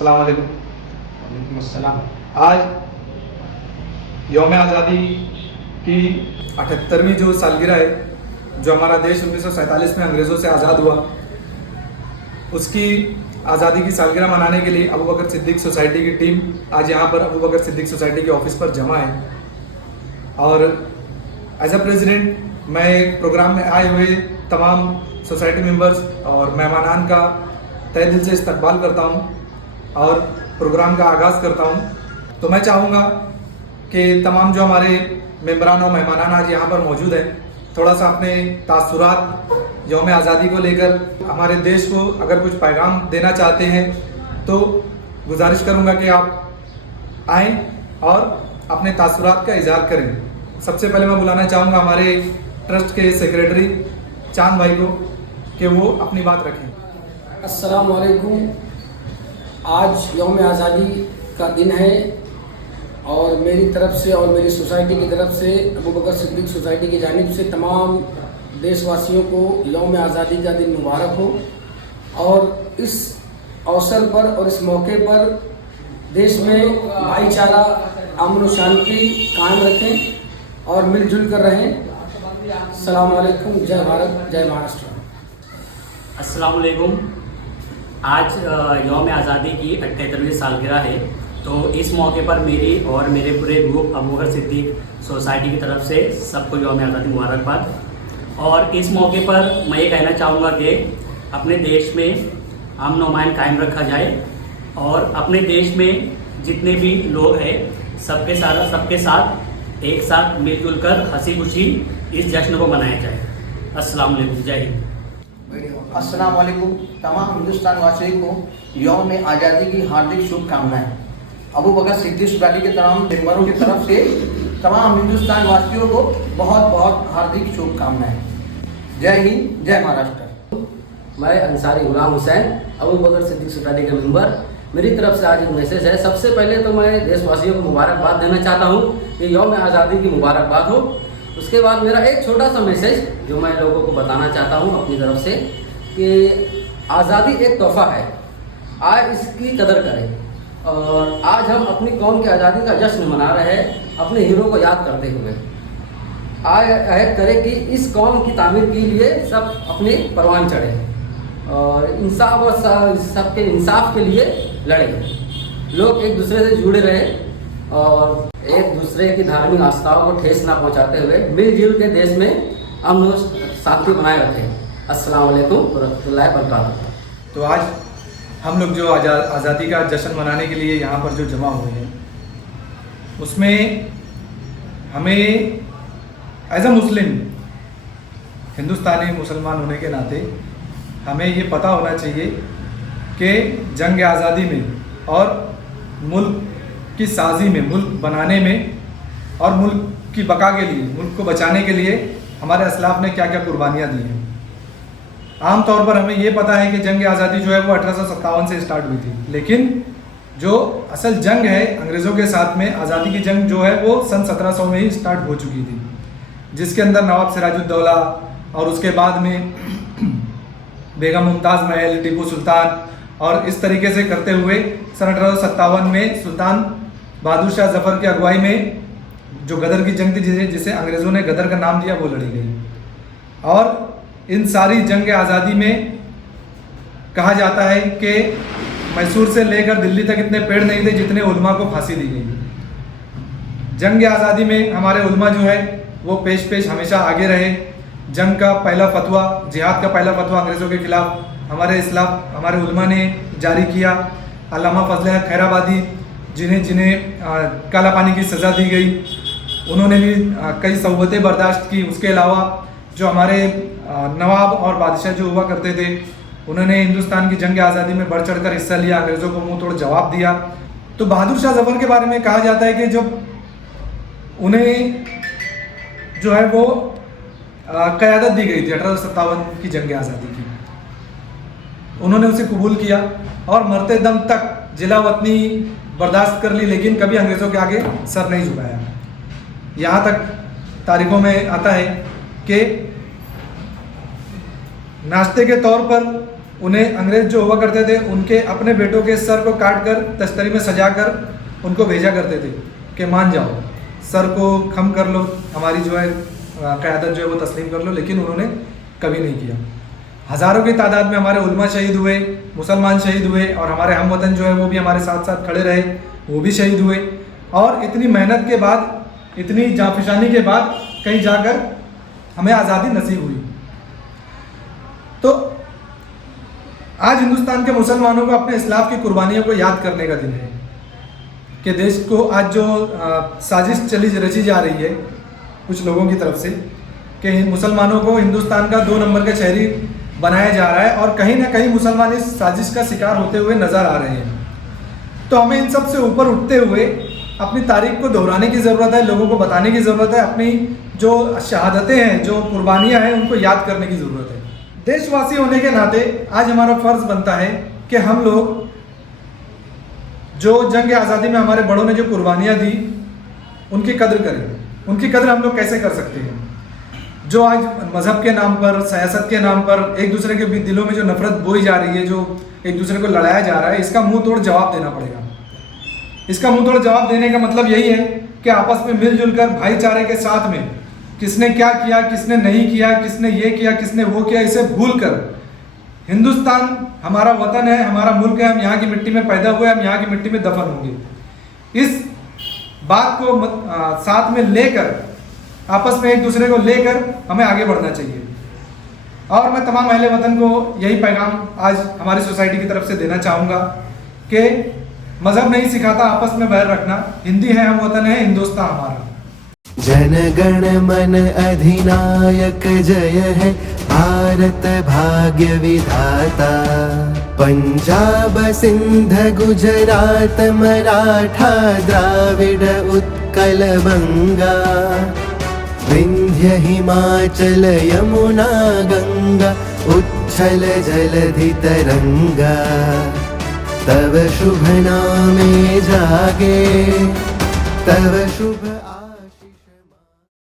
अस्सलाम वालेकुम। वालेकुम अस्सलाम। आज यौम आज़ादी की 78वीं जो सालगिरह है, जो हमारा देश 1947 में अंग्रेज़ों से आज़ाद हुआ, उसकी आज़ादी की सालगिरह मनाने के लिए अबू बकर सिद्दीक सोसाइटी की टीम आज यहाँ पर अबू बकर सिद्दीक सोसाइटी के ऑफिस पर जमा है। और एज अ प्रेसिडेंट मैं प्रोग्राम में आए हुए तमाम सोसाइटी मेंबर्स और मेहमानान का तहे दिल से इस्तकबाल करता हूँ और प्रोग्राम का आगाज़ करता हूँ। तो मैं चाहूँगा कि तमाम जो हमारे मेंबरान और मेहमानान आज यहाँ पर मौजूद हैं, थोड़ा सा अपने तासुरात यौम आज़ादी को लेकर हमारे देश को अगर कुछ पैगाम देना चाहते हैं तो गुजारिश करूँगा कि आप आएँ और अपने तासुरात का इज़हार करें। सबसे पहले मैं बुलाना चाहूँगा हमारे ट्रस्ट के सेक्रेटरी चांद भाई को कि वो अपनी बात रखें। अस्सलाम वालेकुम। आज यौम आज़ादी का दिन है और मेरी तरफ से और मेरी सोसाइटी की तरफ से अबू बकर सिद्दीक सोसाइटी की जानिब से तमाम देशवासियों को यौम आज़ादी का दिन मुबारक हो। और इस अवसर पर और इस मौके पर देश में भाईचारा, अमन और शांति कायम रखें और मिलजुल कर रहें। अस्सलाम वालेकुम। जय भारत, जय महाराष्ट्र। अस्सलाम वालेकुम। आज यौम आज़ादी की 78वीं सालगिरह है, तो इस मौके पर मेरी और मेरे पूरे ग्रुप अबू बकर सिद्दीक सोसाइटी की तरफ से सबको यौम आज़ादी मुबारकबाद। और इस मौके पर मैं ये कहना चाहूँगा कि अपने देश में अमन और अमान कायम रखा जाए और अपने देश में जितने भी लोग हैं सबके साथ एक साथ मिलजुल कर हंसी खुशी इस जश्न को मनाया जाए। अस्सलाम वालेकुम। जय हिंद। अस्सलाम वालेकुम। तमाम हिंदुस्तान वासियों को यौम आज़ादी की हार्दिक शुभकामनाएं। अबू बकर सिद्दीक सोसाइटी के तमाम मेंबरों की तरफ से तमाम हिंदुस्तान वासियों को बहुत बहुत हार्दिक शुभकामनाएं। जय हिंद, जय महाराष्ट्र। मैं अंसारी गुलाम हुसैन, अबू बकर सिद्दीक सोसाइटी का मेंबर। मेरी तरफ से आज एक मैसेज है। सबसे पहले तो मैं देशवासियों को मुबारकबाद देना चाहता हूँ कि यौम आज़ादी की मुबारकबाद हो। उसके बाद मेरा एक छोटा सा मैसेज जो मैं लोगों को बताना चाहता हूँ अपनी तरफ से कि आज़ादी एक तोहफा है, आज इसकी कदर करें। और आज हम अपनी कौम की आज़ादी का जश्न मना रहे हैं अपने हीरो को याद करते हुए। आज अहद करें कि इस कौम की तामीर के लिए सब अपने परवान चढ़े और इंसाफ और सबके इंसाफ के लिए लड़े। लोग एक दूसरे से जुड़े रहे और एक दूसरे की धार्मिक आस्थाओं को ठेस ना पहुंचाते हुए मिलजुल के देश में अमन और शांति बनाए रखें। अस्सलाम वालेकुम रहमतुल्लाहि व बरकातहू। तो आज हम लोग जो आज़ादी का जश्न मनाने के लिए यहाँ पर जो जमा हुए हैं, उसमें हमें एज अ मुस्लिम हिंदुस्तानी मुसलमान होने के नाते हमें ये पता होना चाहिए कि जंग आज़ादी में और मुल्क की साजी में, मुल्क बनाने में और मुल्क की बका के लिए, मुल्क को बचाने के लिए हमारे असलाफ ने क्या क्या कुर्बानियाँ दी हैं। आम तौर पर हमें ये पता है कि जंग आज़ादी जो है वो 1857 से स्टार्ट हुई थी, लेकिन जो असल जंग है अंग्रेज़ों के साथ में, आज़ादी की जंग जो है वो सन 1700 में ही स्टार्ट हो चुकी थी, जिसके अंदर नवाब सिराजुद्दौला और उसके बाद में बेगम मुमताज़ महल, टीपू सुल्तान और इस तरीके से करते हुए सन 1857 में सुल्तान बहादुर शाह जफ़र की अगुवाई में जो गदर की जंग थी, जिसे अंग्रेज़ों ने गदर का नाम दिया, वो लड़ी गई। और इन सारी जंग आज़ादी में कहा जाता है कि मैसूर से लेकर दिल्ली तक इतने पेड़ नहीं थे जितने उलमा को फांसी दी गई। जंग आज़ादी में हमारे उलमा जो है वो पेश हमेशा आगे रहे। जंग का पहला फतवा, जिहाद का पहला फतवा अंग्रेज़ों के खिलाफ हमारे उलमा ने जारी किया। अल्लामा फजल हक खैराबादी जिन्हें काला पानी की सज़ा दी गई, उन्होंने भी कई सहुवतें बर्दाश्त की। उसके अलावा जो हमारे नवाब और बादशाह जो हुआ करते थे, उन्होंने हिंदुस्तान की जंग आज़ादी में बढ़ चढ़कर हिस्सा लिया, अंग्रेज़ों को मुंह तोड़ जवाब दिया। तो बहादुर शाह जफ़र के बारे में कहा जाता है कि जब उन्हें जो है वो क़यादत दी गई थी 1857 की जंग आज़ादी की, उन्होंने उसे कबूल किया और मरते दम तक जिला वतनी बर्दाश्त कर ली, लेकिन कभी अंग्रेज़ों के आगे सर नहीं झुकाया। यहाँ तक तारीखों में आता है कि नाश्ते के तौर पर उन्हें अंग्रेज जो हुआ करते थे उनके अपने बेटों के सर को काट कर तश्तरी में सजा कर उनको भेजा करते थे कि मान जाओ, सर को खम कर लो, हमारी जो है क़यादत जो है वो तस्लीम कर लो, लेकिन उन्होंने कभी नहीं किया। हज़ारों की तादाद में हमारे उलमा शहीद हुए, मुसलमान शहीद हुए, और हमारे हमवतन जो है वो भी हमारे साथ साथ खड़े रहे, वो भी शहीद हुए। और इतनी मेहनत के बाद, इतनी जाफिशानी के बाद कहीं जाकर हमें आज़ादी नसीब हुई। तो आज हिंदुस्तान के मुसलमानों को अपने इस्लाफ की कुर्बानियों को याद करने का दिन है कि देश को आज जो साजिश रची जा रही है कुछ लोगों की तरफ से कि मुसलमानों को हिंदुस्तान का 2 नंबर का शहरी बनाया जा रहा है, और कहीं ना कहीं मुसलमान इस साजिश का शिकार होते हुए नज़र आ रहे हैं। तो हमें इन सब से ऊपर उठते हुए अपनी तारीख को दोहराने की ज़रूरत है, लोगों को बताने की ज़रूरत है, अपनी जो शहादतें हैं, जो कुर्बानियाँ हैं, उनको याद करने की ज़रूरत है। देशवासी होने के नाते आज हमारा फ़र्ज़ बनता है कि हम लोग जो जंग आज़ादी में हमारे बड़ों ने जो कुर्बानियाँ दी उनकी कद्र करें। उनकी कद्र हम लोग कैसे कर सकते हैं? जो आज मज़हब के नाम पर, सियासत के नाम पर एक दूसरे के दिलों में जो नफ़रत बोई जा रही है, जो एक दूसरे को लड़ाया जा रहा है, इसका मुंह तोड़ जवाब देना पड़ेगा। इसका मुंह तोड़ जवाब देने का मतलब यही है कि आपस में मिलजुल कर भाईचारे के साथ में किसने क्या किया, किसने नहीं किया, किसने ये किया, किसने वो किया, इसे भूल कर हिंदुस्तान हमारा वतन है, हमारा मुल्क है, हम यहाँ की मिट्टी में पैदा हुए, हम यहाँ की मिट्टी में दफन होंगे। इस बात को साथ में लेकर, आपस में एक दूसरे को लेकर हमें आगे बढ़ना चाहिए। और मैं तमाम अहले वतन को यही पैगाम आज हमारी सोसाइटी की तरफ से देना चाहूँगा कि मज़हब नहीं सिखाता आपस में बैर रखना, हिंदी है हम वतन है, हिंदुस्तान हमारा। जन गण मन अधिनायक जय है भारत भाग्य विधाता। पंजाब सिंध गुजरात मराठा द्राविड उत्कल बंगा। विंध्य हिमाचल यमुना गंगा उच्छल जलधि तरंगा। तव शुभ नामे जागे तव शुभ